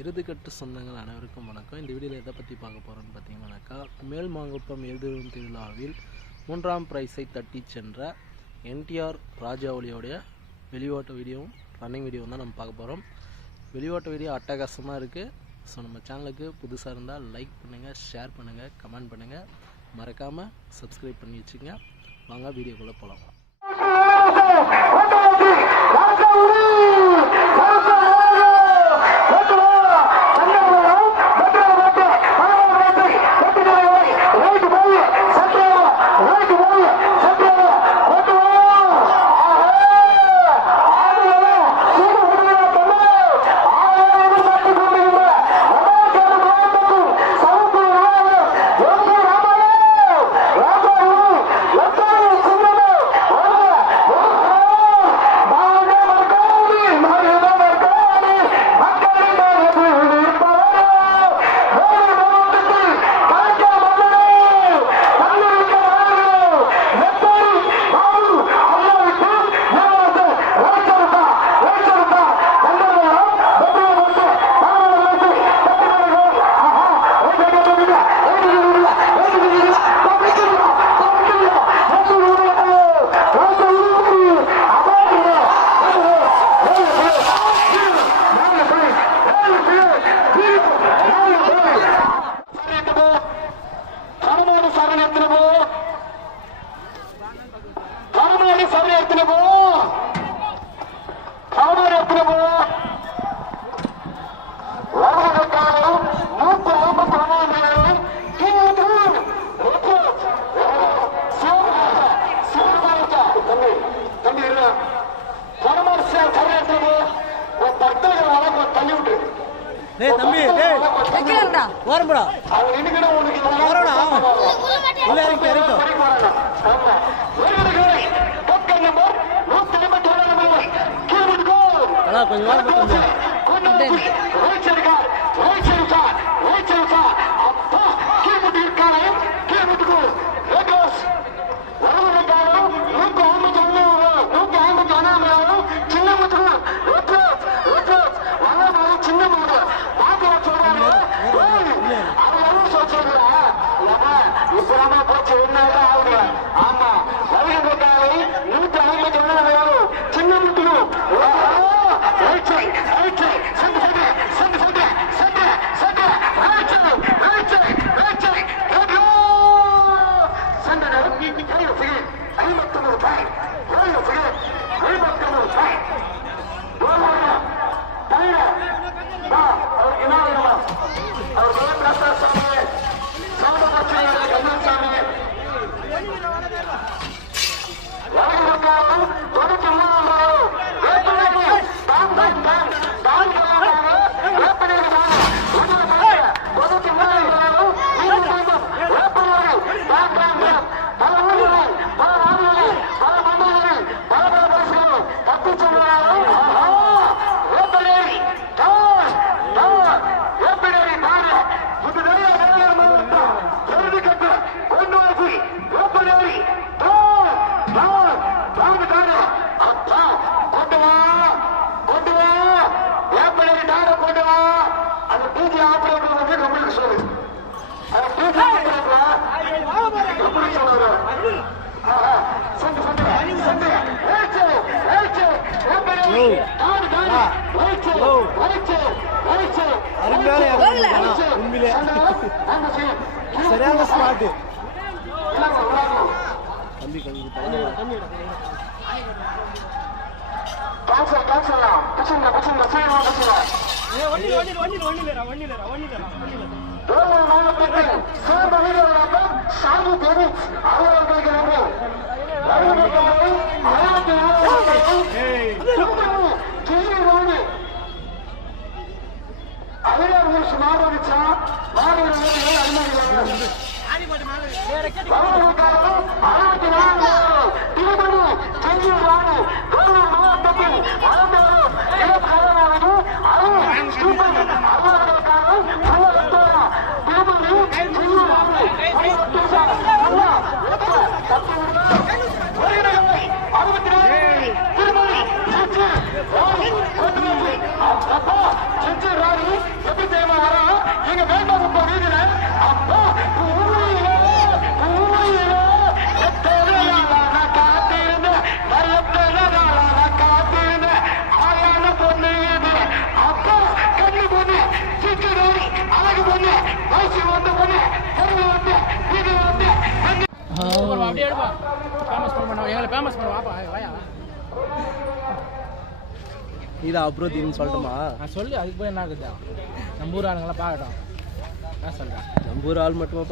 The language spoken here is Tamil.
எருதுகட்டு சொந்தங்கள் அனைவருக்கும் வணக்கம். இந்த வீடியோவில் எதை பற்றி பார்க்க போகிறோன்னு பார்த்தீங்கன்னாக்கா, மேல்மாங்குப்பம் எருது திருவிழாவில் 3ஆம் பிரைஸை தட்டி சென்ற என்டிஆர் ராஜாவுலியோடைய வெளியோட்ட வீடியோவும் ரன்னிங் வீடியோவும் தான் நம்ம பார்க்க போகிறோம். வெளியோட்ட வீடியோ அட்டகாசமாக இருக்குது. ஸோ நம்ம சேனலுக்கு புதுசாக இருந்தால் லைக் பண்ணுங்கள், ஷேர் பண்ணுங்கள், கமெண்ட் பண்ணுங்கள், மறக்காமல் சப்ஸ்கிரைப் பண்ணி வச்சுங்க. வாங்க வீடியோக்குள்ளே போகலாம். சரியான ஸ்மார்ட் Ravi எங்களை ஃபேமஸ் பண்ண வாப்பா வாயா. இது அப்ரோதின்னு சொல்லட்டுமா? நான் சொல்லி அதுக்கு போய் என்ன ஆகுது? நம்ம ஊர் ஆளுங்களாம் பார்க்கட்டும். என்ன சொல்கிறேன்? நம்ம ஊர் ஆள் மட்டுமா